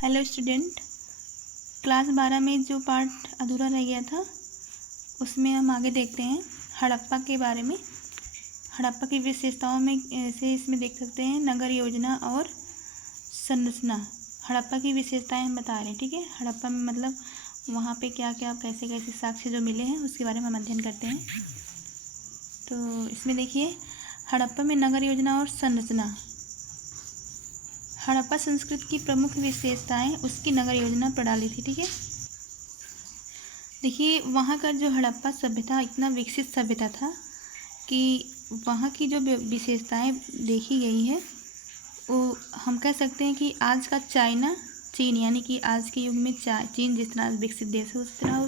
Hello student, class 12 में जो part अधूरा रह गया था उसमें हम आगे देखते हैं हड़प्पा के बारे में। हड़प्पा की विशेषताओं में से इसमें देख सकते हैं नगर योजना और संरचना। हड़प्पा की विशेषताएं हम बता रहे हैं, ठीक है। हड़प्पा में मतलब वहाँ पे क्या क्या कैसे कैसे साक्ष्य जो मिले हैं उसके बारे में हम अध्ययन करते हैं। तो इसमें देखिए हड़प्पा में नगर योजना और संरचना। हड़प्पा संस्कृति की प्रमुख विशेषताएं उसकी नगर योजना प्रणाली थी, ठीक है। देखिए वहाँ का जो हड़प्पा सभ्यता इतना विकसित सभ्यता था कि वहाँ की जो विशेषताएं देखी गई है वो हम कह सकते हैं कि आज का चीन यानी कि आज के युग में चीन जिस तरह विकसित देश है उस तरह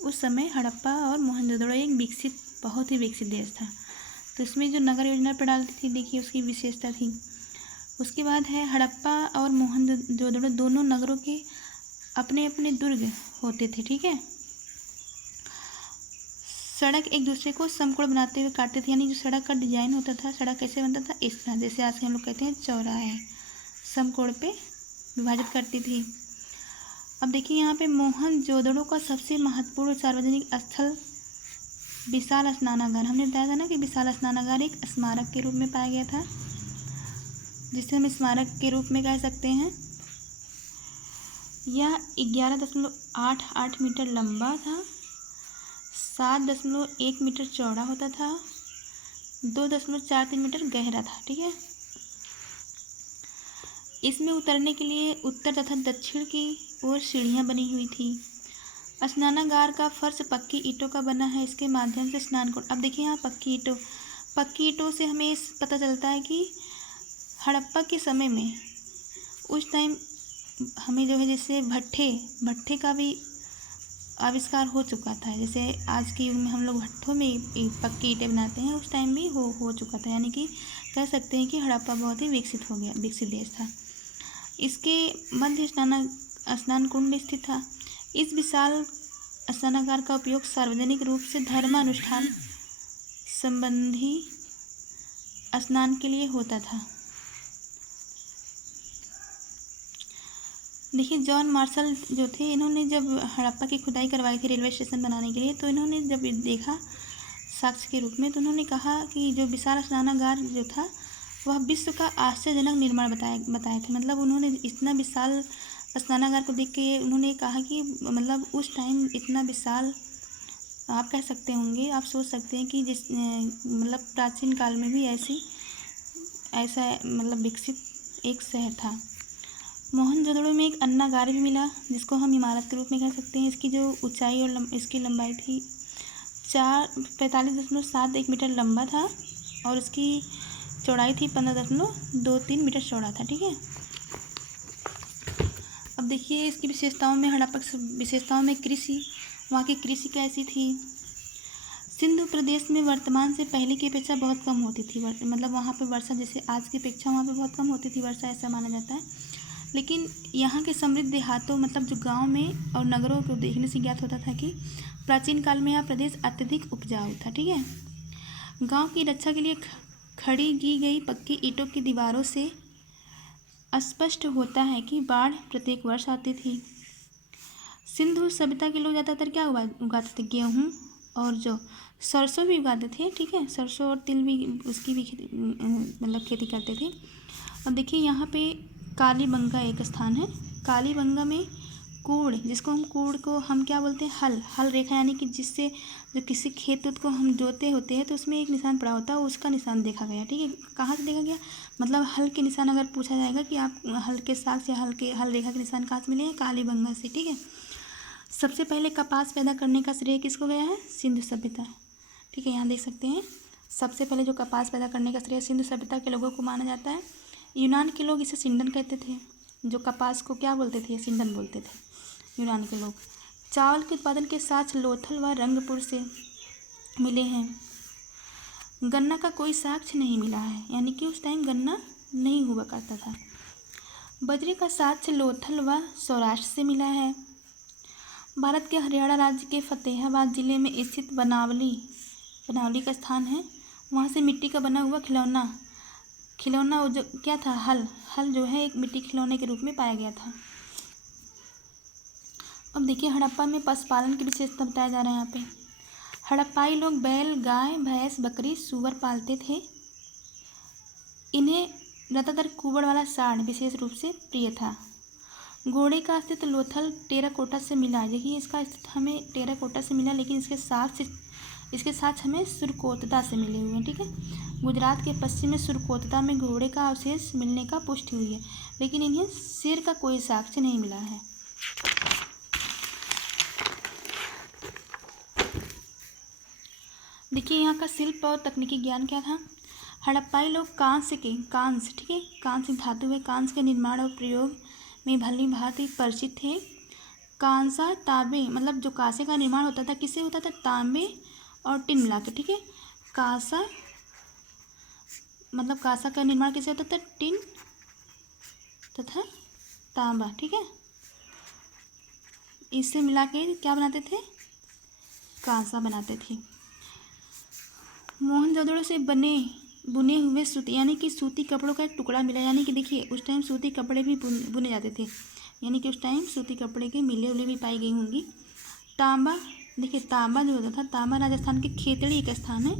उस समय हड़प्पा और मोहनजोदड़ो एक बहुत ही विकसित देश था। तो इसमें जो नगर योजना प्रणाली थी देखिए उसकी विशेषता थी। उसके बाद है हड़प्पा और मोहनजोदड़ो दोनों नगरों के अपने अपने दुर्ग होते थे, ठीक है। सड़क एक दूसरे को समकोण बनाते हुए काटते थे, यानी जो सड़क का डिजाइन होता था, सड़क कैसे बनता था इस तरह, जैसे आज के हम लोग कहते हैं चौराहे, समकोण पे विभाजित करती थी। अब देखिए यहाँ पे मोहनजोदड़ो का सबसे महत्वपूर्ण सार्वजनिक स्थल विशाल स्नानागार। हमने बताया था ना कि विशाल स्नानागार एक स्मारक के रूप में पाया गया था, जिसे हम स्मारक के रूप में कह सकते हैं। यह 11.88 मीटर लंबा था, 7.1 मीटर चौड़ा होता था, 2.43 मीटर गहरा था, ठीक है। इसमें उतरने के लिए उत्तर तथा दक्षिण की ओर सीढ़ियां बनी हुई थी। स्नानागार का फर्श पक्की ईंटों का बना है, इसके माध्यम से स्नान को। अब देखिए यहाँ पक्की ईंटों से हमें पता चलता है कि हड़प्पा के समय में उस टाइम हमें जो है जैसे भट्ठे का भी आविष्कार हो चुका था। जैसे आज के युग में हम लोग भट्ठों में पक्की ईंटें बनाते हैं, उस टाइम भी हो चुका था, यानी कि कह सकते हैं कि हड़प्पा बहुत ही विकसित देश था। इसके मध्य स्नान कुंड स्थित था। इस विशाल स्नानागार का उपयोग सार्वजनिक रूप से धर्मानुष्ठान संबंधी स्नान के लिए होता था। देखिए जॉन मार्शल जो थे, इन्होंने जब हड़प्पा की खुदाई करवाई थी रेलवे स्टेशन बनाने के लिए, तो इन्होंने जब देखा साक्ष्य के रूप में, तो उन्होंने कहा कि जो विशाल स्नानागार जो था वह विश्व का आश्चर्यजनक निर्माण बताए थे। मतलब उन्होंने इतना विशाल स्नानागार को देख के उन्होंने कहा कि मतलब उस टाइम इतना विशाल आप कह सकते होंगे, आप सोच सकते हैं कि मतलब प्राचीन काल में भी ऐसा मतलब विकसित एक शहर था। मोहनजोदड़ो में एक अन्नागार भी मिला, जिसको हम इमारत के रूप में कह सकते हैं। इसकी जो ऊंचाई और इसकी लंबाई थी 45.71 मीटर लंबा था और इसकी चौड़ाई थी 15.23 मीटर चौड़ा था, ठीक है। अब देखिए इसकी विशेषताओं में हड़प्पा की विशेषताओं में कृषि, वहाँ की कृषि कैसी थी। सिंधु प्रदेश में वर्तमान से पहले की अपेक्षा बहुत कम होती थी, मतलब वहाँ पे वर्षा जैसे आज की अपेक्षा वहाँ पे बहुत कम होती थी वर्षा, ऐसा माना जाता है। लेकिन यहाँ के समृद्ध देहातों मतलब जो गांव में और नगरों को देखने से ज्ञात होता था कि प्राचीन काल में यह प्रदेश अत्यधिक उपजाऊ था, ठीक है। गांव की रक्षा के लिए खड़ी की गई पक्की ईंटों की दीवारों से स्पष्ट होता है कि बाढ़ प्रत्येक वर्ष आती थी। सिंधु सभ्यता के लोग ज़्यादातर क्या उगाते थे, गेहूँ और जो सरसों भी उगाते थे, ठीक है। सरसों और तिल भी उसकी भी मतलब खेती करते थे। अब देखिए यहाँ पे कालीबंगा एक स्थान है। कालीबंगा में कूड़, जिसको हम कूड़ को हम क्या बोलते हैं, हल रेखा, यानी कि जिससे जो किसी खेत को हम जोते होते हैं तो उसमें एक निशान पड़ा होता है, उसका निशान देखा गया, ठीक है। कहाँ से देखा गया, मतलब हल के निशान अगर पूछा जाएगा कि आप हल के साथ या हल रेखा के निशान कहाँ से मिले हैं, कालीबंगा से, ठीक है। सबसे पहले कपास पैदा करने का श्रेय किसको गया है, सिंधु सभ्यता, ठीक है। यहाँ देख सकते हैं सबसे पहले जो कपास पैदा करने का श्रेय सिंधु सभ्यता के लोगों को माना जाता है। यूनान के लोग इसे सिंडन कहते थे, जो कपास को क्या बोलते थे, सिंडन बोलते थे यूनान के लोग। चावल के उत्पादन के साथ लोथल व रंगपुर से मिले हैं। गन्ना का कोई साक्ष्य नहीं मिला है, यानी कि उस टाइम गन्ना नहीं हुआ करता था। बजरे का साक्ष्य लोथल व सौराष्ट्र से मिला है। भारत के हरियाणा राज्य के फतेहाबाद जिले में स्थित बनावली का स्थान है, वहाँ से मिट्टी का बना हुआ खिलौना जो क्या था, हल, हल जो है एक मिट्टी खिलौने के रूप में पाया गया था। अब देखिए हड़प्पा में पशुपालन की विशेषता बताया जा रहा है यहाँ पे। हड़प्पाई लोग बैल, गाय, भैंस, बकरी, सूअर पालते थे। इन्हें ज़्यादातर कुबड़ वाला साड़ विशेष रूप से प्रिय था। घोड़े का अस्तित्व लोथल टेराकोटा से मिला। देखिए इसका अस्तित्व हमें टेराकोटा से मिला, लेकिन इसके साथ हमें सुरकोतदा से मिले हुए हैं। ठीक है, गुजरात के पश्चिम में सुरकोतदा में घोड़े का अवशेष मिलने का पुष्टि हुई है, लेकिन इन्हें शेर का कोई साक्ष्य नहीं मिला है। देखिए यहाँ का शिल्प और तकनीकी ज्ञान क्या था। हड़प्पाई लोग कांस्य, ठीक है, कांस्य धातु है, कांस्य के निर्माण और प्रयोग में भली भांति परिचित थे। कांसा तांबे, मतलब जो कांसे का निर्माण होता था किससे होता था, तांबे और टिन मिलाकर। ठीक है, कांसा मतलब कांसा का निर्माण किससे होता था, टिन तथा तांबा। ठीक है, इससे मिला के क्या बनाते थे, कांसा बनाते थे। मोहनजोदड़ो से बुने हुए सूती, यानी कि सूती कपड़ों का एक टुकड़ा मिला। यानी कि देखिए उस टाइम सूती कपड़े भी बुने जाते थे, यानी कि उस टाइम सूती कपड़े के मिले उले भी पाई गई होंगी। तांबा, देखिए तांबा जो होता था, तांबा राजस्थान के खेतड़ी एक स्थान है,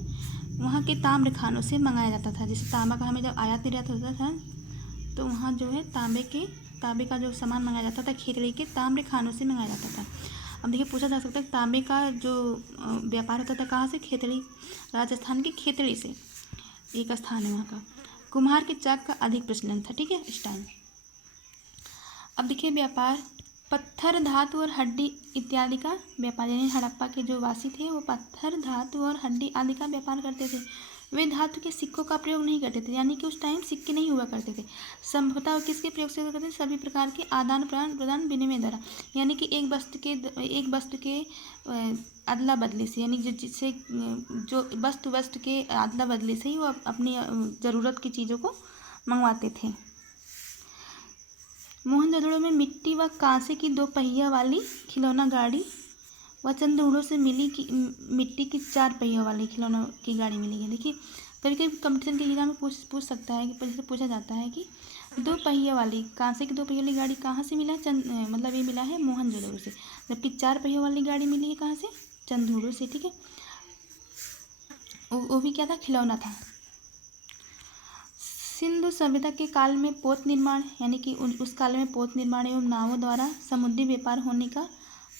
वहाँ के ताम्र खानों से मंगाया जाता था। जैसे तांबा का हमें जब आयात निर्यात होता था तो वहाँ जो है तांबे का जो सामान मंगाया जाता था खेतड़ी के ताम्र खानों से मंगाया जाता था। अब देखिए पूछा जा सकता है तांबे का जो व्यापार होता था कहाँ से, खेतड़ी, राजस्थान के खेतड़ी से एक स्थान है वहाँ का। कुम्हार के चाक का अधिक प्रचलन था। ठीक है, इस टाइम। अब देखिए व्यापार, पत्थर, धातु और हड्डी इत्यादि का व्यापार, यानी हड़प्पा के जो वासी थे वो पत्थर, धातु और हड्डी आदि का व्यापार करते थे। वे धातु के सिक्कों का प्रयोग नहीं करते थे, यानी कि उस टाइम सिक्के नहीं हुआ करते थे। संभवतः किसके प्रयोग से करते थे, सभी प्रकार के आदान प्रदान विनिमय द्वारा, यानी कि एक वस्तु के अदला बदली से, यानी जिससे जो वस्तु के अदला बदली से ही वो अपनी ज़रूरत की चीज़ों को मंगवाते थे। मोहनजोदड़ो में मिट्टी व कांसे की 2 पहिया वाली खिलौना गाड़ी व चंदूड़ों से मिली की मिट्टी की 4 पहियों वाली खिलौना की गाड़ी मिली है। देखिए कभी कभी कंपटीशन के एग्जाम में पूछ सकता है कि पूछा जाता है कि 2 पहियों वाली कांसे की 2 पहियों वाली गाड़ी कहाँ से मिला है, मतलब ये मिला है मोहनजोदड़ो से, जबकि 4 पहियों वाली गाड़ी मिली है कहाँ से, चंदूड़ों से। ठीक है, वो भी क्या था, खिलौना था। सिंधु सभ्यता के काल में पोत निर्माण, यानी कि उस काल में पोत निर्माण एवं नावों द्वारा समुद्री व्यापार होने का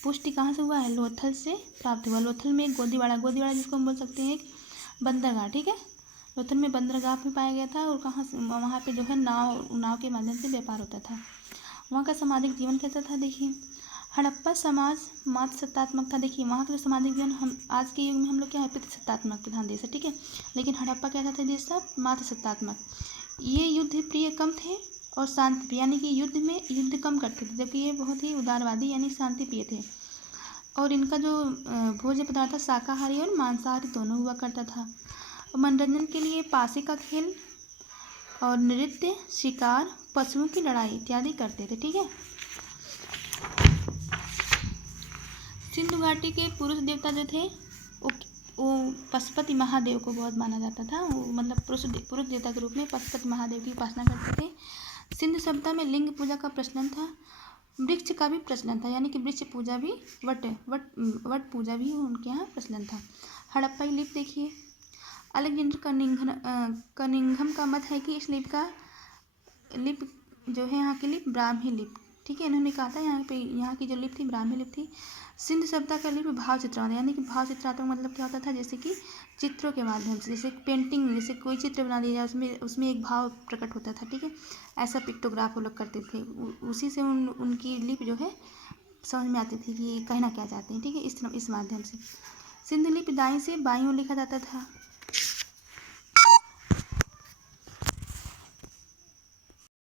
पुष्टि कहाँ से हुआ है, लोथल से प्राप्त हुआ। लोथल में एक गोदीवाड़ा जिसको हम बोल सकते हैं एक बंदरगाह। ठीक है, लोथल में बंदरगाह भी पाया गया था, और कहाँ से, वहाँ पे जो है नाव के माध्यम से व्यापार होता था। वहाँ का सामाजिक जीवन कैसा था, देखिए हड़प्पा समाज मातृसत्तात्मक था। देखिए वहाँ का जो सामाजिक जीवन, हम आज के युग में हम लोग क्या है, पितृसत्तात्मक प्रधान देश है। ठीक है, लेकिन हड़प्पा कैसा था देश था, मातृसत्तात्मक। ये युद्ध प्रिय कम थे और शांति प्रिय, यानी कि युद्ध कम करते थे, जबकि ये बहुत ही उदारवादी यानी शांति प्रिय थे। और इनका जो भोज्य पदार्थ था शाकाहारी और मांसाहारी दोनों हुआ करता था। मनोरंजन के लिए पासे का खेल और नृत्य, शिकार, पशुओं की लड़ाई इत्यादि करते थे। ठीक है, सिंधु घाटी के पुरुष देवता जो थे वो पशुपति महादेव को बहुत माना जाता था। वो मतलब पुरुष देवता के रूप में पशुपति महादेव की उपासना करते थे। सिंधु सभ्यता में लिंग पूजा का प्रचलन था, वृक्ष का भी प्रचलन था, यानी कि वृक्ष पूजा भी, वट पूजा भी उनके यहाँ प्रचलन था। हड़प्पाई लिपि देखिए, अलेक्जेंडर कनिंघम का मत है कि इस लिपि जो है यहाँ की लिपि ब्राह्मी लिपि। ठीक है, इन्होंने कहा था यहाँ की जो लिपि थी ब्राह्मी लिपि थी। सिंधु सभ्यता का लिपि भाव चित्रात्मक, यानी कि भाव चित्रात्मक मतलब क्या होता था, जैसे कि चित्रों के माध्यम से, जैसे पेंटिंग, जैसे कोई चित्र बना दिया जाए उसमें एक भाव प्रकट होता था। ठीक है, ऐसा पिक्टोग्राफ वो लोग करते थे, उसी से उनकी लिपि जो है समझ में आती थी कि कहना क्या चाहते हैं। ठीक है, इस माध्यम से सिंधु लिपि दाईं से बाईं ओर लिखा जाता था।